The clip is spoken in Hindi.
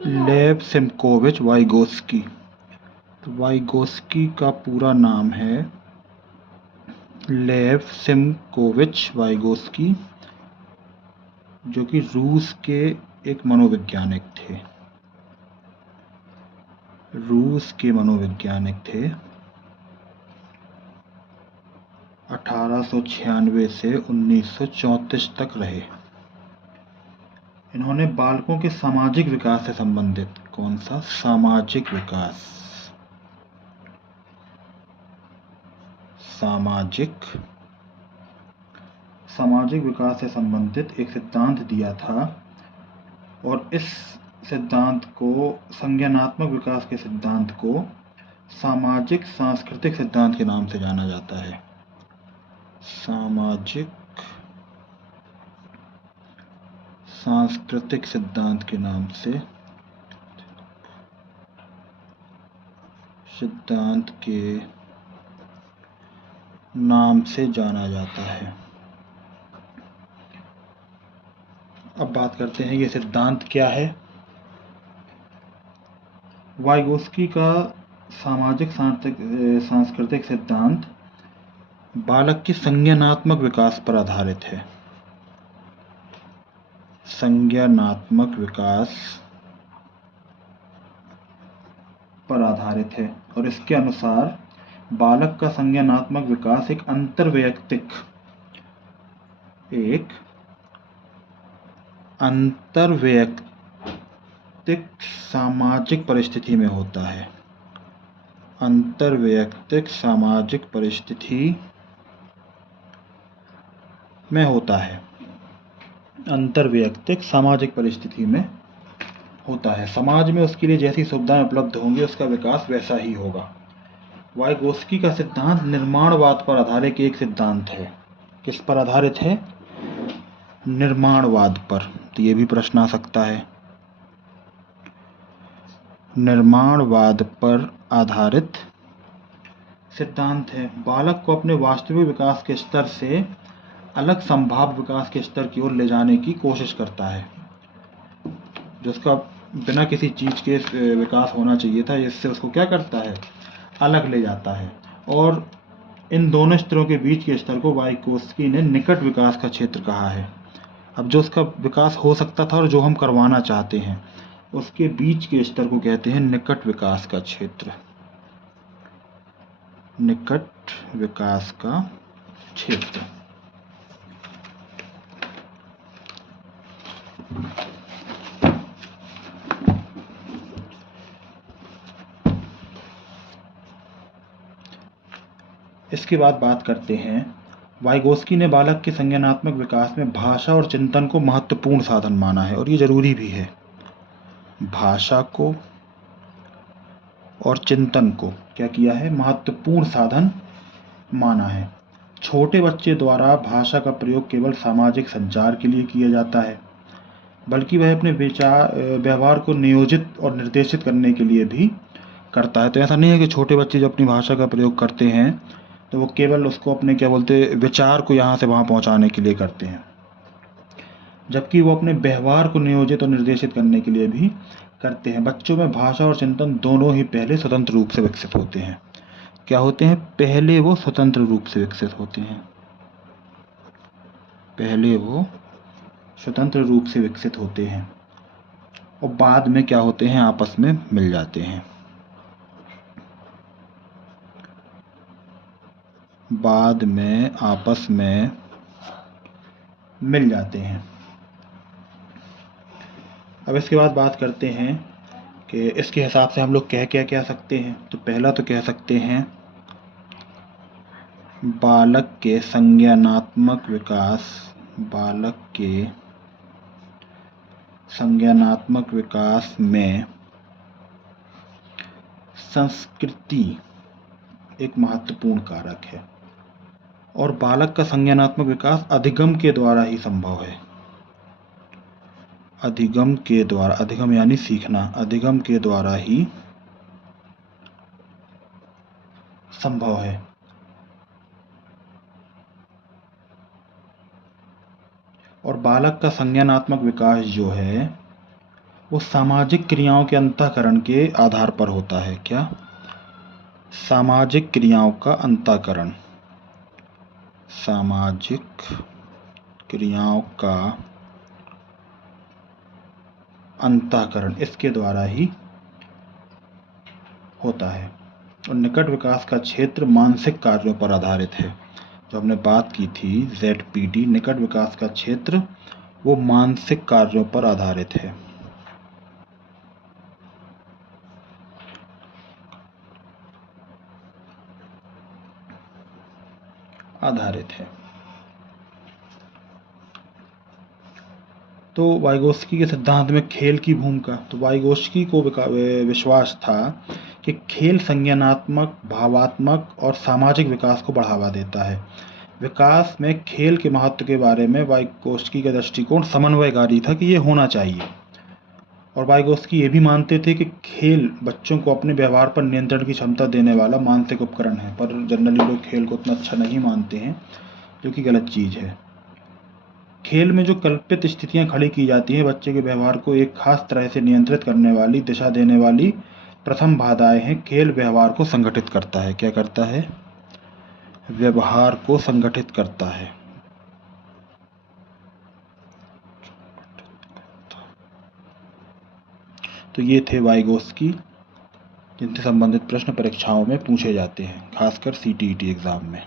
लेव सिमकोविच वाइगोस्की। तो वाइगोस्की का पूरा नाम है लेव सिमकोविच वाइगोस्की, जो कि रूस के एक मनोवैज्ञानिक थे। रूस के मनोवैज्ञानिक थे। 1896 से 1934 तक रहे। इन्होंने बालकों के सामाजिक विकास से संबंधित, कौन सा सामाजिक विकास, सामाजिक विकास से संबंधित एक सिद्धांत दिया था, और इस सिद्धांत को, संज्ञानात्मक विकास के सिद्धांत को सामाजिक सांस्कृतिक सिद्धांत के नाम से जाना जाता है। सामाजिक सांस्कृतिक सिद्धांत के नाम से, जाना जाता है। अब बात करते हैं ये सिद्धांत क्या है। वाइगोस्की का सामाजिक सांस्कृतिक सिद्धांत बालक के संज्ञानात्मक विकास पर आधारित है। संज्ञानात्मक विकास पर आधारित है, और इसके अनुसार बालक का संज्ञानात्मक विकास एक अंतरवैयक्तिक सामाजिक परिस्थिति में होता है। अंतरवैयक्तिक सामाजिक परिस्थिति में होता है। अंतरवैयक्तिक सामाजिक परिस्थिति में होता है। समाज में उसके लिए जैसी सुविधाएं उपलब्ध होंगी, उसका विकास वैसा ही होगा। वाइगोस्की का सिद्धांत निर्माणवाद पर आधारित एक सिद्धांत है। किस पर आधारित है? निर्माणवाद पर। तो ये भी प्रश्न आ सकता है। निर्माणवाद पर आधारित सिद्धांत है। बालक को अपने वास्तविक विकास के स्तर से अलग संभाव्य विकास के स्तर की ओर ले जाने की कोशिश करता है, जिसका बिना किसी चीज के विकास होना चाहिए था, इससे उसको क्या करता है, अलग ले जाता है। और इन दोनों स्तरों के बीच के स्तर को वाइगोस्की ने निकट विकास का क्षेत्र कहा है। अब जो उसका विकास हो सकता था और जो हम करवाना चाहते हैं, उसके बीच के स्तर को कहते हैं निकट विकास का क्षेत्र। निकट विकास का क्षेत्र। इसके बाद बात करते हैं, वाइगोस्की ने बालक के संज्ञानात्मक विकास में भाषा और चिंतन को महत्वपूर्ण साधन माना है, और ये जरूरी भी है। भाषा को और चिंतन को क्या किया है? महत्वपूर्ण साधन माना है। छोटे बच्चे द्वारा भाषा का प्रयोग केवल सामाजिक संचार के लिए किया जाता है, बल्कि वह अपने व्यवहार को नियोजित और निर्देशित करने के लिए भी करता है। तो ऐसा नहीं है कि छोटे बच्चे जो अपनी भाषा का प्रयोग करते हैं तो वो केवल उसको अपने विचार को यहाँ से वहाँ पहुँचाने के लिए करते हैं, जबकि वो अपने व्यवहार को नियोजित और निर्देशित करने के लिए भी करते हैं। बच्चों में भाषा और चिंतन दोनों ही पहले स्वतंत्र रूप से विकसित होते हैं। क्या होते हैं? पहले वो स्वतंत्र रूप से विकसित होते हैं। पहले वो स्वतंत्र रूप से विकसित होते हैं, और बाद में क्या होते हैं? आपस में मिल जाते हैं। बाद में आपस में मिल जाते हैं। अब इसके बाद बात करते हैं कि इसके हिसाब से हम लोग क्या सकते हैं। तो पहला तो कह सकते हैं, बालक के संज्ञानात्मक विकास में संस्कृति एक महत्वपूर्ण कारक है, और बालक का संज्ञानात्मक विकास अधिगम के द्वारा ही संभव है। अधिगम के द्वारा, अधिगम यानी सीखना, अधिगम के द्वारा ही संभव है। और बालक का संज्ञानात्मक विकास जो है वो सामाजिक क्रियाओं के अंतःकरण के आधार पर होता है। क्या? सामाजिक क्रियाओं का अंतःकरण, सामाजिक क्रियाओं का अंतःकरण इसके द्वारा ही होता है। और निकट विकास का क्षेत्र मानसिक कार्यों पर आधारित है। जो हमने बात की थी ZPD, निकट विकास का क्षेत्र, वो मानसिक कार्यों पर आधारित है। तो वाइगोत्स्की के सिद्धांत में खेल की भूमिका, तो वाइगोत्स्की को विश्वास था कि खेल संज्ञानात्मक, भावात्मक और सामाजिक विकास को बढ़ावा देता है। विकास में खेल के महत्व के बारे में वाइगोत्स्की का दृष्टिकोण समन्वयकारी था कि ये होना चाहिए। और वाइगोत्स्की ये भी मानते थे कि खेल बच्चों को अपने व्यवहार पर नियंत्रण की क्षमता देने वाला मानसिक उपकरण है। पर जनरली लोग खेल को उतना अच्छा नहीं मानते हैं, जो कि गलत चीज़ है। खेल में जो कल्पित स्थितियां खड़ी की जाती हैं, बच्चे के व्यवहार को एक खास तरह से नियंत्रित करने वाली, दिशा देने वाली प्रथम बाधाएं हैं। खेल व्यवहार को संगठित करता है। क्या करता है? व्यवहार को संगठित करता है। तो ये थे वाइगोत्स्की, जिनसे संबंधित प्रश्न परीक्षाओं में पूछे जाते हैं, खासकर CTET एग्जाम में।